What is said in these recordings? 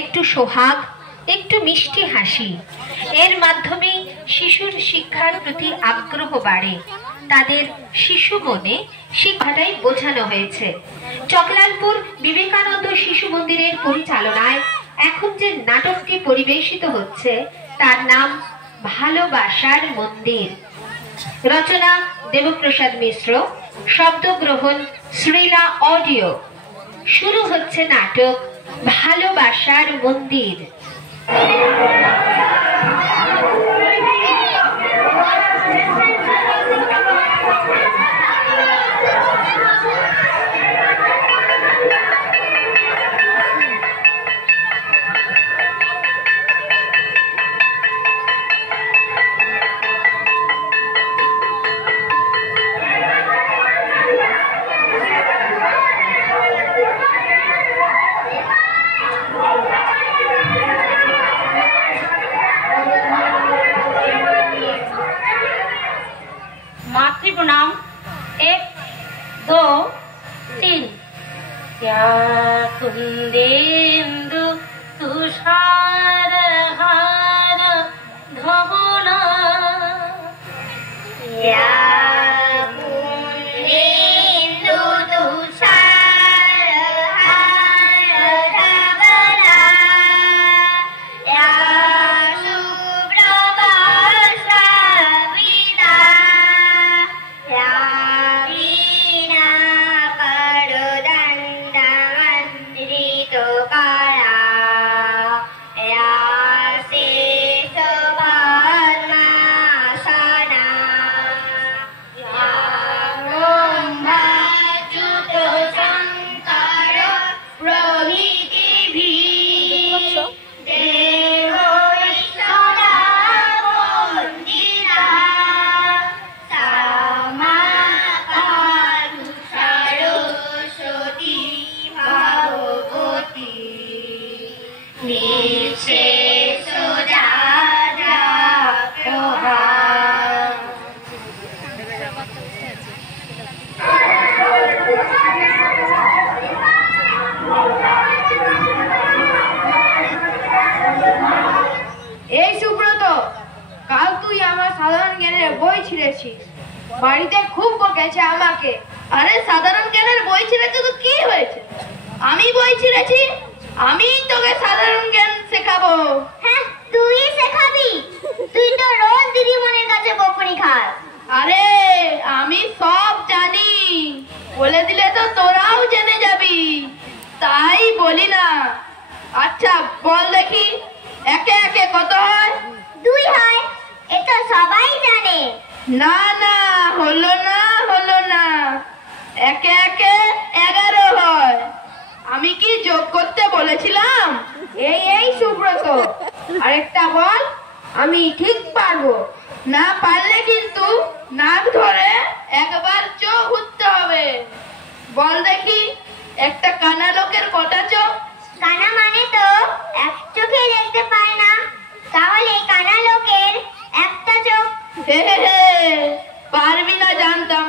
একটু সোহাগ, একটু মিষ্টি হাসি, এর মাধ্যমে শিশুর শিক্ষার প্রতি আগ্রহ বাড়ে। তাদের শিশু মনে শিক্ষাটাই বোঝানো হয়েছে। চকলালপুর বিবেকানন্দ শিশু মন্দিরের পরিচালনায় এখন যে নাটকটি পরিবেশিত হচ্ছে তার নাম ভালোবাসার মন্দির। রচনা দেবপ্রসাদ মিশ্র, শব্দগ্রহণ শ্রীলা অডিও। শুরু হচ্ছে নাটক ভালোবাসার মন্দির। मातृप्रणाम 1 2 3। क्या कुंदेन्दु तुषार हार धवल, বাড়িতে খুব বকেছে আমাকে। আরে সাধারণ জ্ঞানের বই ছিঁড়েছে তো কি হয়েছে? আমি বই ছিঁড়েছি, আমি তোকে সাধারণ জ্ঞান শেখাবো। হ্যাঁ, তুই শেখাবি? তুই তো রোজ দিদিমণির কাছে বকুনি খাস। আরে আমি সব জানি, বলে দিলে তো তোরাও জেনে যাবি, তাই বলি না। আচ্ছা বল দেখি, একে একে কত হয়? 2 হয়, এটা সবাই জানে। না না, হলো না হলো না, একে একে 11 হয়। আমি কি যোগ করতে বলেছিলাম? এই সুব্রত, আরেকটা বল। আমি ঠিক পারবো, না পারলে কিন্তু নাক ধরে একবার চোখ ঘুরতে হবে। বল দেখি, একটা কানা লোকের কটা চোখ? কানা মানে তো এক চোখে দেখতে পায় না, তাহলে কানা লোকের একটা চোখ। হে পারবি না জানতাম।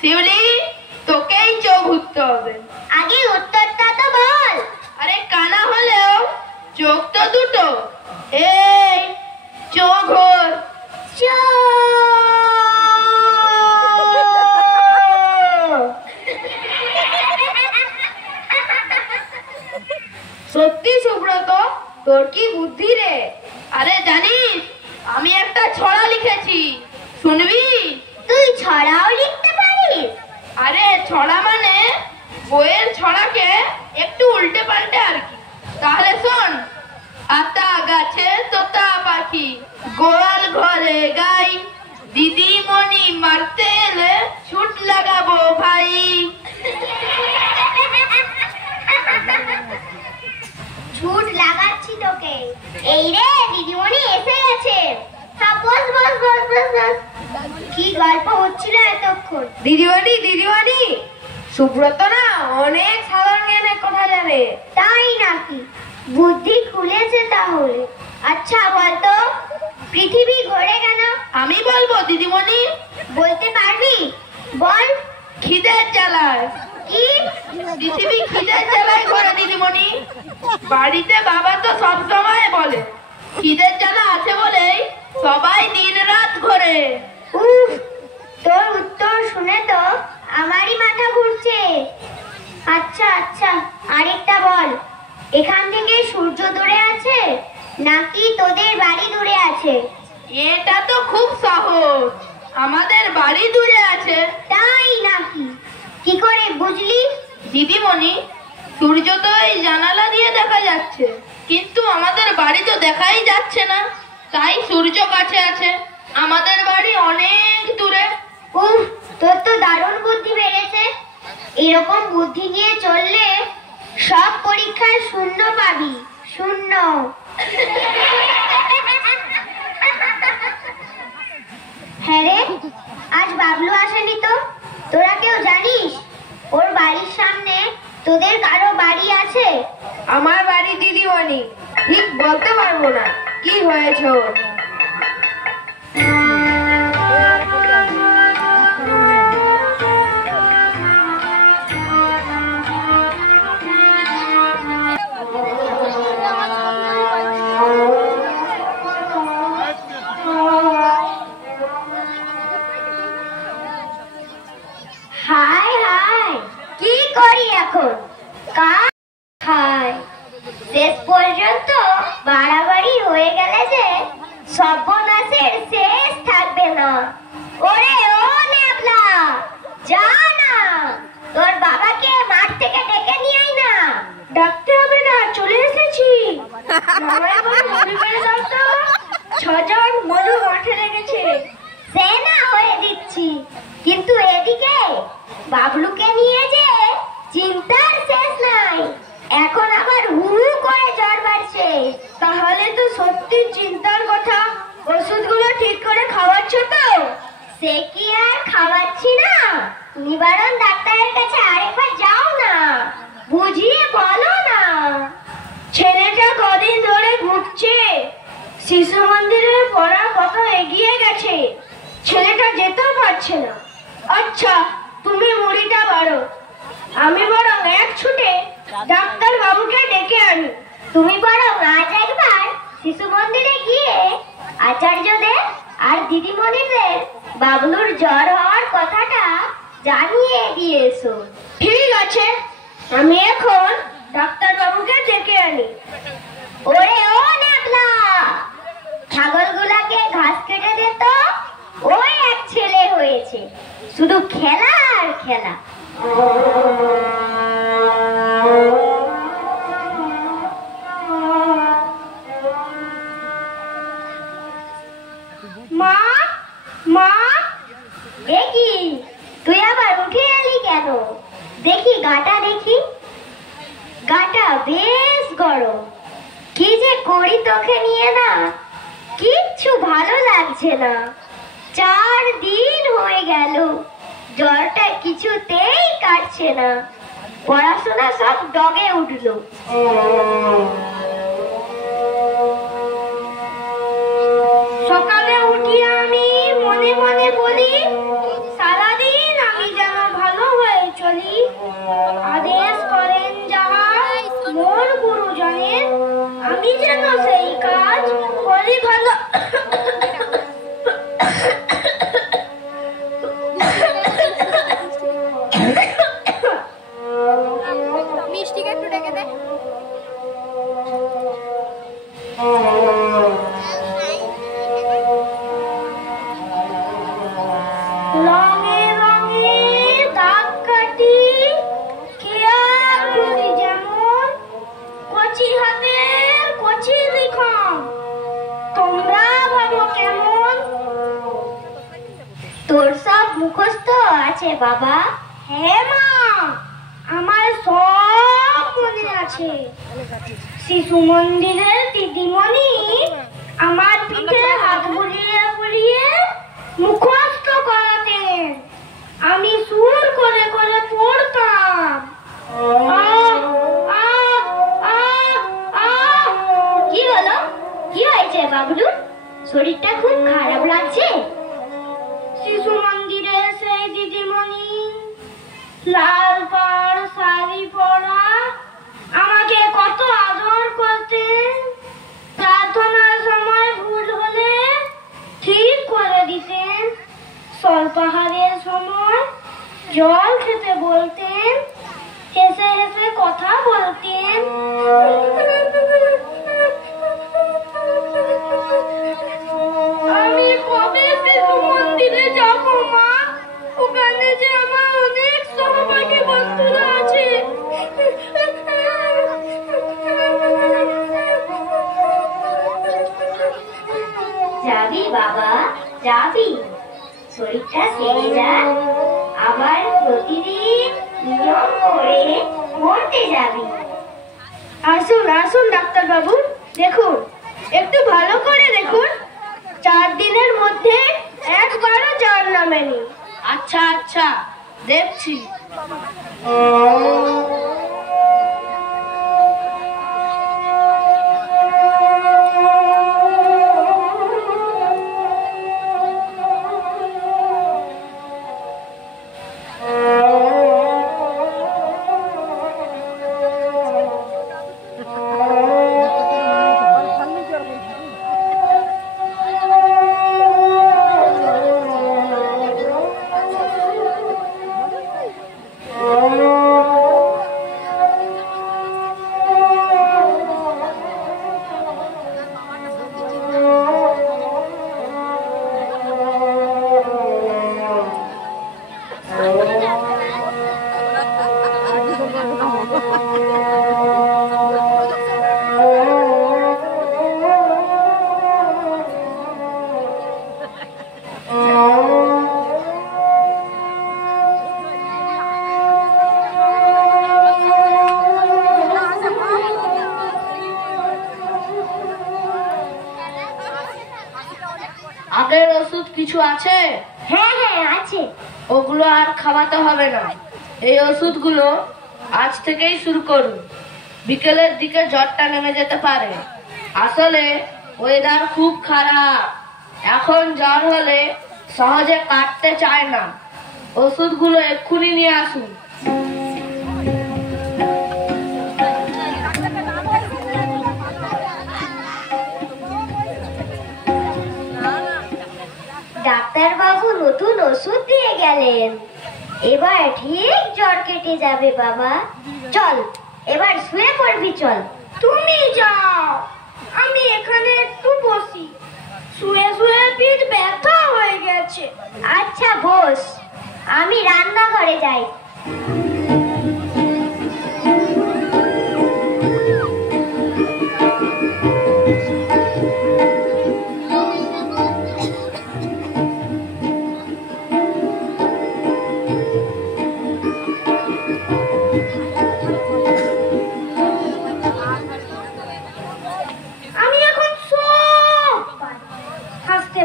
শিউলি, তোকেই চোখ ঘুরতে হবে। আগে উত্তরটা তো বল। আরে কানা হলেও চোখ তো দুটো। এই চোখ ঘোর। সত্যি সুব্রত, তোর কি বুদ্ধি রে। আরে জানিস, আমি একটা ছড়া লিখেছি, শুনবি? তুই ছড়াও লিখতে পারিস? আরে ছড়া মানে বইয়ের ছড়াকে একটু উল্টে পাল্টে আর কি। তাহলে শোন। আতা গাছে তোতা পাখি, গোয়াল ঘরে গাই, দিদিমণি মারতে এলে ছুট লাগাবো ভাই। ছুট লাগাচ্ছি তোকে। এই রে, দিদিমণি এসে গেছে। বস বস বস বস বস। কি গল্প হচ্ছিল এতক্ষণ? দিদিমণি, সুব্রত না অনেক সাধারণ জ্ঞানের কথা জানে। তাই নাকি? বুদ্ধি খুলেছে তাহলে। আচ্ছা বলতো, পৃথিবী ঘোরে কেন? আমি বলবো দিদিমণি। বলতে পারবি? বল। খিদের জ্বালায়। কি? পৃথিবী খিদের জ্বালায় ঘরে দিদিমণি। বাড়িতে বাবা তো সব সময় বলে খিদের জ্বালা আছে বলেই সবাই দিন রাত ঘরে। উফ, তোর উত্তর শুনে তো আমারই মাথা ঘুরছে। আচ্ছা আচ্ছা, আরেকটা বল, এখান থেকে সূর্য দূরে আছে নাকি তোদের বাড়ি দূরে আছে? এটা তো খুব সহজ, আমাদের বাড়ি দূরে আছে। তাই নাকি? কি করে বুঝলি? দিদিমণি, সূর্য তো এই জানালা দিয়ে দেখা যাচ্ছে, কিন্তু আমাদের বাড়ি তো দেখাই যাচ্ছে না, তাই সূর্য কাছে আছে, আমাদের বাড়ি অনেক দূরে। উফ, তোর তো দারুণ বুদ্ধি বেড়েছে। এরকম বুদ্ধি নিয়ে চললে সব পরীক্ষায় শূন্য পাবি, শূন্য। হ্যাঁ রে, আজ বাবলু আসেনি তো? তোরা কেউ জানিস ওর বাড়ির সামনে তোদের কারো বাড়ি আছে? আমার বাড়ি দিদিমণি, ঠিক বলতে পারবো না কি হয়েছে ওর। হাই হাই, কি করি এখন? কাজ খাই। শেষ পর্যন্ত বাড়াবাড়ি হয়ে গেলে যে সর্বনাশের শেষ থাকবে না। ওরে ও নেবলা, যা না, তোর বাবাকে মাঠ থেকে ডেকে নিয়ে আয় না। ডাকতে হবে না, চলে এসেছি। ছজন মধু মাঠে লেগেছে। সে না হয়ে দিচ্ছি, কিন্তু এদিকে বাবলুকে নিয়ে যে চিন্তার শেষ নাই। এখন আবার হু হু করে জ্বর বাড়ছে। তাহলে তো সত্যি চিন্তার কথা। ওষুধগুলো ঠিক করে খাওয়াচ্ছ তো? সে কি আর খাওয়াচ্ছি না? নিবারণ ডাক্তারের কাছে আরেকবার যাও না, বুঝিয়ে বলো না। ছেলেটা কদিন ধরে ঘুরছে, শিশু মন্দিরে পড়া কত এগিয়ে গেছে, ছেলেটা যেতেও পারছে না। আচ্ছা, তুমি মুড়িটা বাড়ো, আমি বরং এক ছুটে ডাক্তার বাবুকে ডেকে আনি। তুমি বরং আজ একবার শিশু মন্দিরে গিয়ে আচার্যদের আর দিদিমণিদের বাবলুর জ্বর হওয়ার কথাটা জানিয়ে দিয়ে এসো। ঠিক আছে, আমি এখন ডাক্তার বাবুকে ডেকে আনি। ওরে ও নেবলা, ছাগলগুলাকে ঘাস কেটে দে তো। ওই এক ছেলে হয়েছে, শুধু খেলা আর খেলা। মা মা, দেখি তুই আবার উঠে এলি কেন? দেখি গাটা, দেখি গাটা বেশ গরম। কি যে করি তোকে নিয়ে না, কিচ্ছু ভালো লাগছে না। 4 দিন হয়ে গেল, জ্বরটা কিছুতেই কাটছে না। পড়াশোনা সব ডগে উঠলো। সকালে উঠি আমি মনে মনে বলি, সারাদিন আমি যেন ভালো হয়ে চলি। আদেশ করেন যাহা মোর গুরুজনের, আমি যেন সেই কাজ করি ভালো। মিষ্টিকে একটু ডেকে দে। রঙে রঙে দাগ কাটি, খেয়াল করি যেমন, কচি হাতে কচি লিখন, তোমরা ভাবো কেমন? তোর সব মুখস্থ আছে বাবা? হ্যাঁ মা, আমার সব মনে আছে। শিশু মন্দিরের দিদিমণি আমার পিঠে হাত বুলিয়ে বুলিয়ে মুখস্থ করাতেন, আমি সুর করে করে পড়তাম। কি হলো? কি হয়েছে বাবলু? শরীরটা খুব খারাপ লাগছে? শিশু মন্দিরে সেই দিদিমণি লাল পাড় জল খেতে বলতেন, হেসে হেসে কথা বলতেন। আমি কবে শিশু মন্দিরে যাব মা? ওখানে যে আমার অনেক সহপাঠী বন্ধুরা আছে। যাবি বাবা, যাবি। শরীরটা সেরে যাক, আবার প্রতিদিন নিয়ম করে পড়তে যাবি। আসুন আসুন ডাক্তার বাবু, দেখুন, একটু ভালো করে দেখুন। 4 দিনের মধ্যে একবারও জ্বর নামেনি। আচ্ছা আচ্ছা, দেখছি। আগের ওষুধ কিছু আছে? হ্যাঁ হ্যাঁ আছে। ওগুলো আর খাওয়াতে হবে না। এই ওষুধগুলো আজ থেকেই শুরু করুন। বিকেলের দিকে জ্বরটা নেমে যেতে পারে। আসলে ওয়েদার খুব খারাপ, এখন জ্বর হলে সহজে কাটতে চায় না। ওষুধগুলো এক্ষুনি নিয়ে আসুন। ডাক্তার বাবু নতুন ওষুধ দিয়ে গেলেন। এবার ঠিক জ্বর কেটে যাবে বাবা। চল, এবার শুয়ে পড়বি। চল, তুমি যাও, আমি এখানে একটু বসি। শুয়ে শুয়ে পিঠ ব্যথা হয়ে গেছে। আচ্ছা বস, আমি রান্নাঘরে যাই।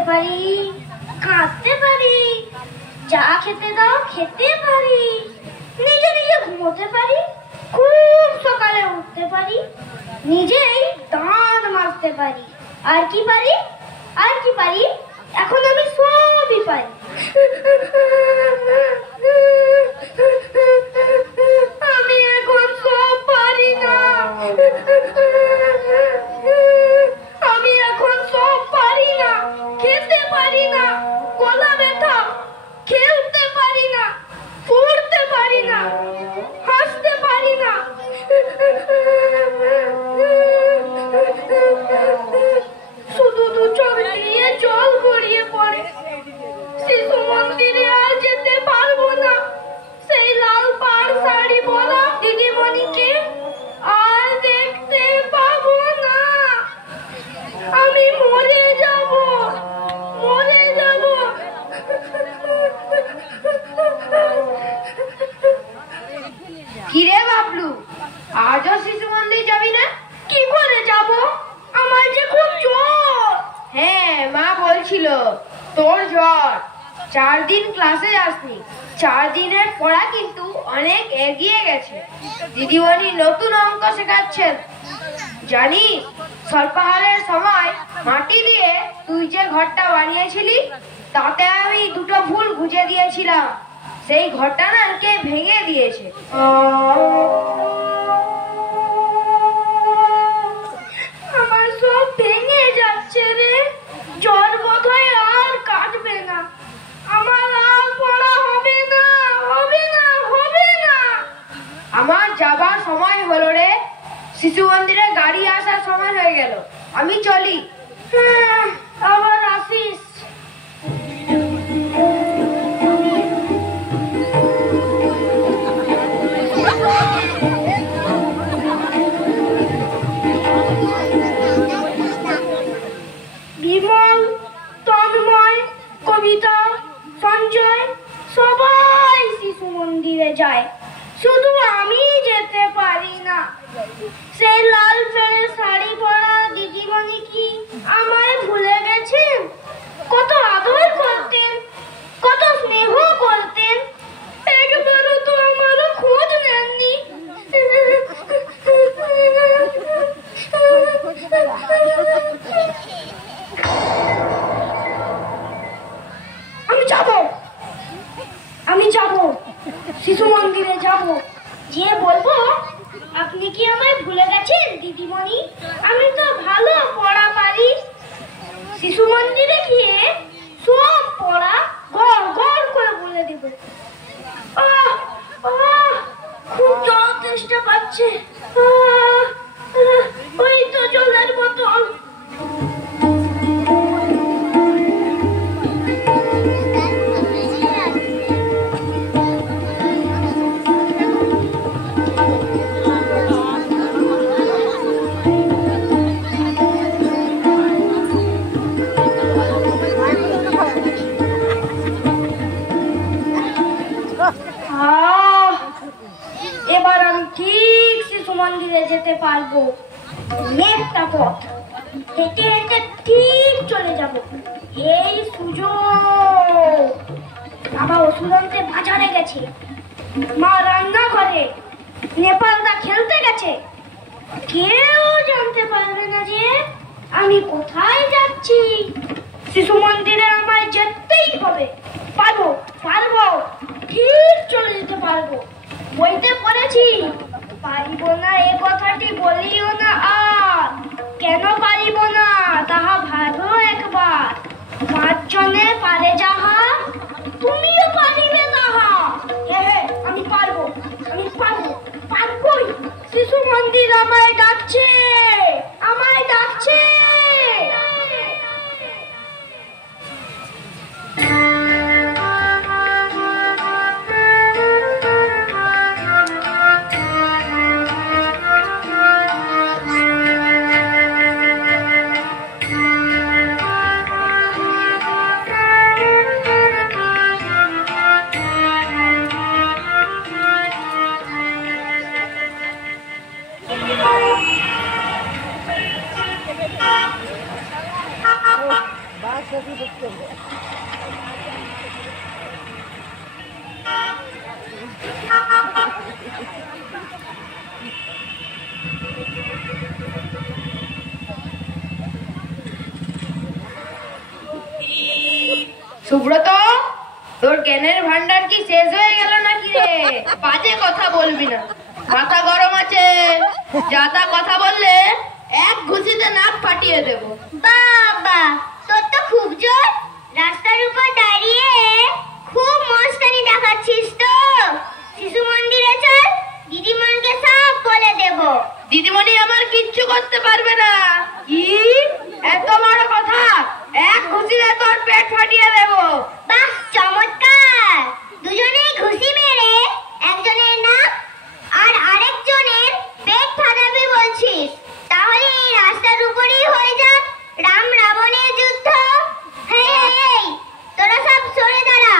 পারি, কাঁদতে পারি, যা খেতে দাও খেতে পারি, নিজে নিজে ঘুমোতে পারি, খুব সকালে উঠতে পারি, নিজেই দাঁত মাজতে পারি। আর কি পারি? আর কি পারি? এখন আমি সবই পারি। আমি এখন সব পারি না। আমি এখন সব পারি না। খেতে পারি না, গলা ব্যথা, খেলতে পারি না, পড়তে পারি না, হাসতে পারি না। শুধু দু চোখ দিয়ে জল গড়িয়ে পড়ে। শিশু মন্দিরে আর যেতে পারবো না। সেই লাল পাড় শাড়ি পরা দিদিমণিকে আর দেখতে পাবো না। আমি মরে যাব, মরে যাব। কিরে বাবলু, আজও শিশু মন্দির যাবি না? কি করে যাব? আমার যে খুব জ্বর। হ্যাঁ, মা বলছিল তোর জ্বর। 4 দিন ক্লাসে যাসনি। 4 দিনের পড়া কিন্তু অনেক এগিয়ে গেছে। দিদিমণি নতুন অঙ্ক শেখাচ্ছেন। জানিস, স্বল্পাহারের সময় মাটি দিয়ে তুই যে ঘরটা বানিয়েছিলি, তাতে আমি 2টো ভুল বুঝে দিয়েছিলাম। সেই ঘরটা না কে ভেঙে দিয়েছে। আমার সব ভেঙে যাচ্ছে রে। জ্বর বোধহয় আর কাটবে না। আমার আর পড়া হবে না, হবে শিশু মন্দিরে গাড়ি আসার সময় হয়ে গেল, আমি চলি। আবার আসিস। বিমল, তন্ময়, কবিতা, সঞ্জয় সবাই শিশু মন্দিরে যায়, শুধু আমি যেতে পারি না। সেই লাল পেড়ে শাড়ি পরা দিদিমণি কি আমায় ভুলে গেছেন? কত আদর করতেন, কত স্নেহ করতেন, একবারও তো আমারও খোঁজ নেননি। আমি যাব শিশু মন্দিরে যাব, যে বলবো আপনি কি আমায় ভুলে গেছেন দিদিমণি? আমি তো ভালো পড়া পারি। শিশু মন্দিরে গিয়ে সব পড়া গড় গড় করে বলে দেব। খুব জল তেষ্টা পাচ্ছে, ওই তো জলের বোতল। এবার আমি ঠিক শিশু মন্দিরে যেতে পারবো। একটা পথ হেঁটে হেঁটে ঠিক চলে যাব। এই সুযোগ। বাবা ওষুধ আনতে বাজারে গেছে, মা রান্না করে, নেপালদা খেলতে গেছে। কেউ জানতে পারবে না যে আমি কোথায় যাচ্ছি। শিশু মন্দিরে আমায় যেতেই হবে। পারবো পারবো, ঠিক চলে যেতে পারবো। বইতে পড়েছি, পারিব না এ কথাটি বলিও না আর। কেন পারিব না তাহা ভাবো একবার। 5 জনে পারে যাহা, তুমিও পারিবে তাহা। আমি পারবো, আমি পারবো, পারবোই। শিশু মন্দির আমায় ডাকছে, আমায় ডাকছে। সুব্রত, তোর জ্ঞানের ভান্ডার কি শেষ হয়ে গেল নাকি রে? বাজে কথা বলবি না, মাথা গরম আছে। যাতা কথা বললে এক ঘুষিতে নাক ফাটিয়ে দেবো। বাবা, তোর তো খুব জোর। রাস্তার উপর দাঁড়িয়ে খুব মস্তানি দেখাচ্ছিস তো। শিশু মন্দিরে চল, দিদিমণিকে সব বলে দেব। দিদিমণি আমার কিচ্ছু করতে পারবে না। কি এত বড় কথা? এক ঘুষিতে তোর পেট ফাটিয়ে দেবো। বাহ, চমৎকার। দুজনেই ঘুষি মেরে একজনের নাক আর আরেকজনের পেট ফাটাবি বলছিস? তাহলে এই রাস্তার উপরেই হয়ে যাক রাম রাবণের যুদ্ধ। হেই, তোরা সব সরে দাঁড়া।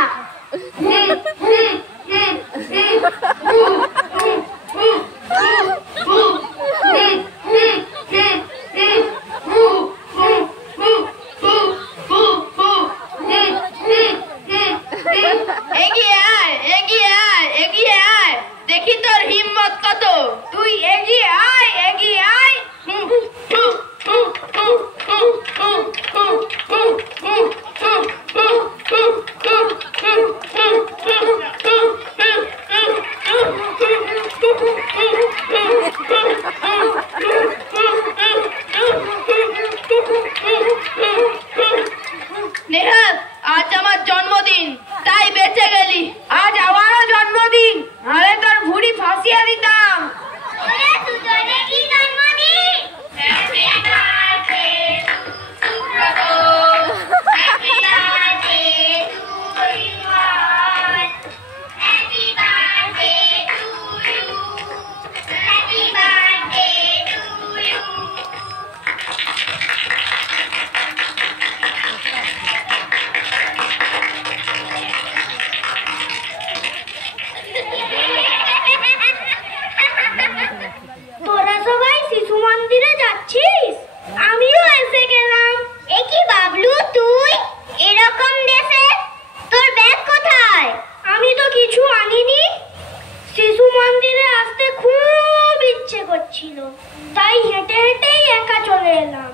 এলাম,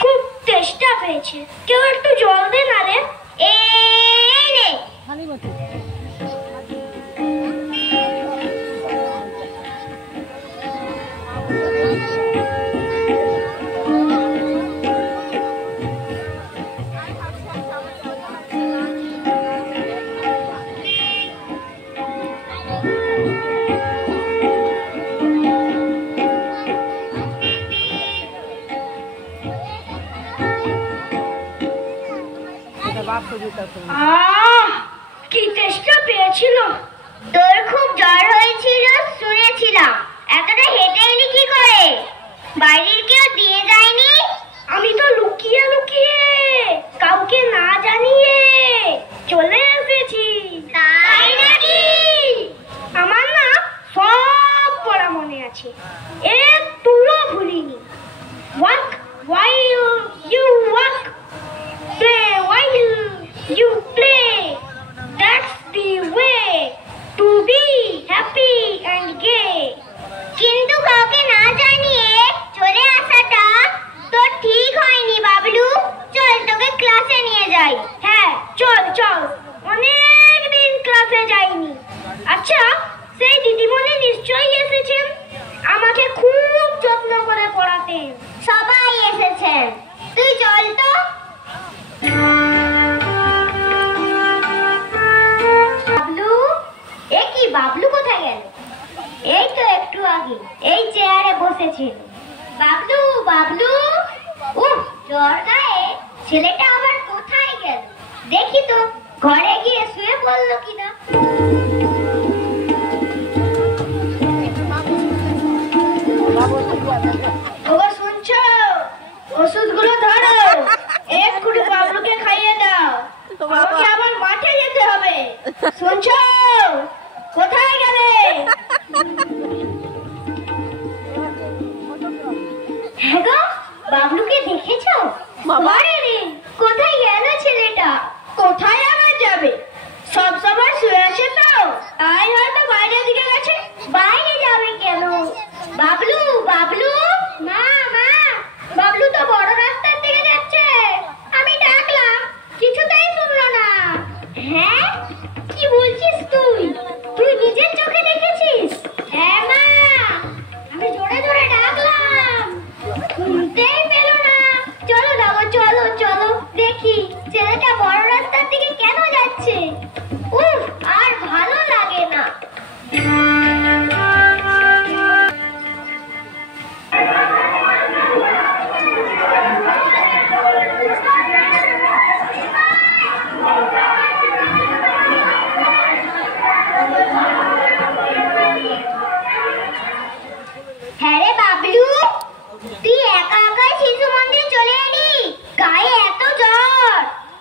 খুব তেষ্টা পেয়েছে, কেউ একটু জল দে না রে। এই নে। কি তেষ্টা পেয়েছিল। তোর খুব জ্বর হয়েছিল শুনেছিলাম, এতটা হেঁটে এলি কি করে? বাড়ির কেউ দিয়ে যায়নি? আমি তো লুকিয়ে লুকিয়ে কাউকে না জানিয়ে চলে এসেছি। তাই নাকি? আমার না সব পড়া মনে আছে, একটুও ভুলিনি। Walk while you walk, play while you play. That's the way to be happy and gay. কিন্তু কাউকে না জানিয়ে চলে আসাটা তো ঠিক হয়নি বাবলু। চল তোকে ক্লাসে নিয়ে যাই। হ্যাঁ চল চল, অনেক দিন ক্লাসে যাইনি। আচ্ছা, সেই দিদিমণি নিশ্চয়ই এসেছেন, আমাকে খুব যত্ন করে পড়াতেন। সবাই এসেছেন, তুই চল তো। বাবলু, এ কি বাবলু কোথায় গেল? এই তো একটু আগে এই চেয়ারে বসেছিল। বাবলু বাবলু, উফ জ্বর গায়ে ছেলেটা আবার কোথায় গেল? দেখি তো ঘরে গিয়ে শুয়ে পড়লো কিনা। ওগো শুনছো? ওষুধগুলো ধরো, এক্ষুনি বাবলুকে খাইয়ে দাও, আমাকে আবার মাঠে যেতে হবে। শুনছো? কোথায় গেলে? হ্যাঁ গো, বাবলুকে দেখেছো? ঘরে নেই। কোথায় গেল ছেলেটা? কোথায় আবার যাবে, সব সময় শুয়ে আছে তো, তাই হয়তো বাইরের দিকে গেছে। বাইরে যাবে কেন? বাবলু বাবলু, মা মা, বাবলু তো বড় রাস্তার দিকে যাচ্ছে, আমি ডাকলাম কিছুতেই শুনলো না। হ্যাঁ কি বলছিস তুই? তুই নিজের চোখে দেখেছিস? হ্যাঁ মা, আমি জোরে জোরে ডাকলাম, শুনতেই পেল না। চলো বাবা, চলো চলো দেখি ছেলেটা বড় রাস্তার দিকে কেন যাচ্ছে। উফ, আর ভালো লাগে না। হ্যাঁ রে বাবলু, তুই একা একাই শিশু মন্দিরে চলে এলি, গায়ে এত জ্বর,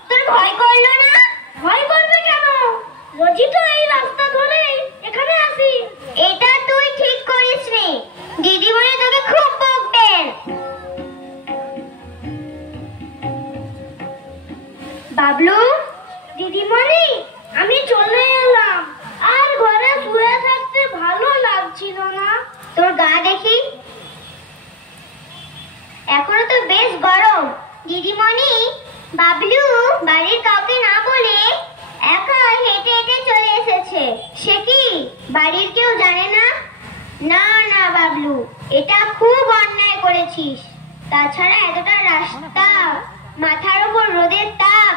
তোর ভয় করলো না? ভয় করবে কেন, রোজই তো এই রাস্তা ধরেই এখানে আসি। এটা তুই ঠিক করিসনি, দিদিমণি তোকে খুব বকবেন। বাবলু, দিদিমণি আমি চলে এলাম, আর ঘরে শুয়ে থাকতে ভালো লাগছিল না। তোর গা দেখি, এখনো তো বেশ গরম। দিদিমণি, বাবলু বাড়ির কাউকে না বলে একা হেঁটে হেঁটে চলে এসেছে, সে কি বাড়ির কেউ জানে না? না না বাবলু, এটা খুব অন্যায় করেছিস। তাছাড়া এতটা রাস্তা, মাথার উপর রোদের তাপ,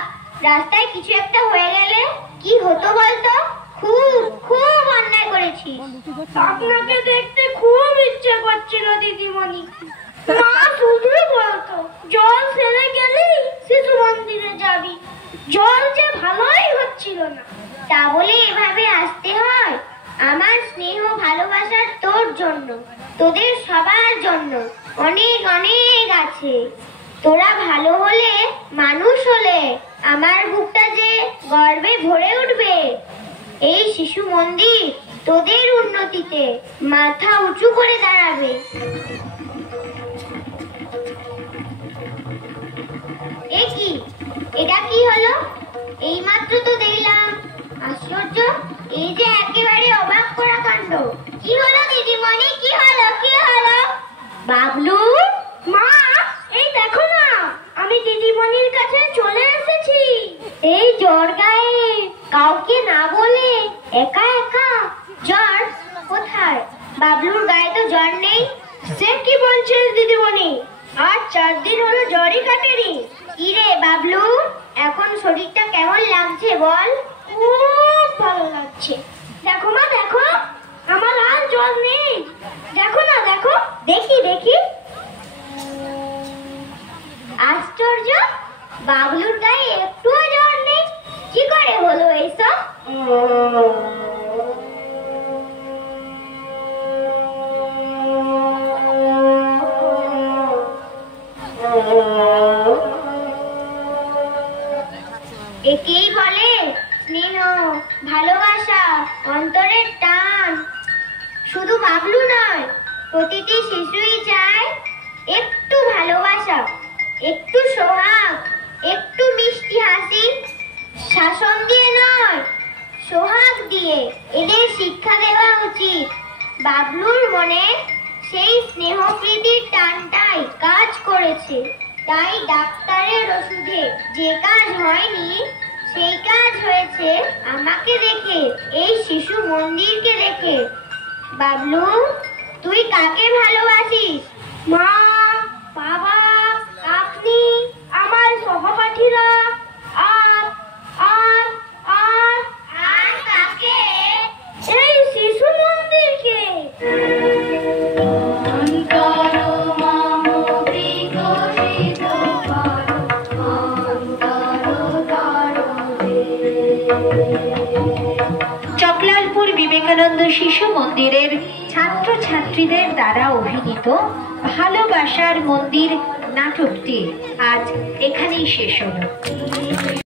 রাস্তায় কিছু একটা হয়ে গেলে কি হতো বলতো? খুব খুব অন্যায় করেছিস। আপনাকে দেখতে খুব ইচ্ছে করছিল দিদিমণি, মা শুধুই বলতো জল সেরে গেলেই শিশু মন্দিরে যাবি, জল যে ভালোই হচ্ছিল না। তা বলে এভাবে আসতে হয়? আমার স্নেহ ভালোবাসা তোর জন্য, তোদের সবার জন্য অনেক অনেক আছে। তোরা ভালো হলে, মানুষ হলে আমার বুকটা যে গর্বে ভরে উঠবে। এই শিশু মন্দির তোদের উন্নতিতে মাথা উঁচু করে দাঁড়াবে। এ কি, এটা কি হলো? এইমাত্র তো দেখলাম। আশ্চর্য, এই যে একেবারে অবাক করা কাণ্ড। কি হলো দিদিমণি, কি হলো কি হলো? বাবলু, মা এই না বলে একা একা জ্বর কোথায়? বাবলুর গায়ে তো জ্বর নেই। সে কি বলছিস দিদিমণি? আর 4 দিন হলো জ্বরই কাটেনি। কি রে বাবলু, এখন শরীরটা কেমন লাগছে বল? খুব ভালো লাগছে। দেখো মা দেখো, আমার আর জ্বর নেই। দেখো না দেখো। দেখি দেখি। আশ্চর্য, বাবলুর গায়ে একটুও জ্বর নেই। কি করে হলো এইসব? একেই বলে স্নেহ, ভালোবাসা, অন্তরের টান। শুধু বাবলু নয়, প্রতিটি শিশুই চায় একটু ভালোবাসা, একটু সোহাগ, একটু মিষ্টি হাসি। শাসন দিয়ে নয়, সোহাগ দিয়ে এদের শিক্ষা দেওয়া উচিত। বাবলুর মনে সেই স্নেহ প্রীতির টানটাই কাজ করেছে। তাই ডাক্তারের ওষুধে যে কাজ হয়নি, সেই কাজ হয়েছে আমাকে দেখে, এই শিশু মন্দিরকে দেখে। বাবলু, তুই কাকে ভালোবাসিস? মা, বাবা, আপনি, আমার সহপাঠীরা, আর আর আর আর কাকে? এই শিশু মন্দিরকে। চকলালপুর বিবেকানন্দ শিশু মন্দিরের ছাত্রছাত্রীদের দ্বারা অভিনীত ভালোবাসার মন্দির নাটকটি আজ এখানেই শেষ হলো।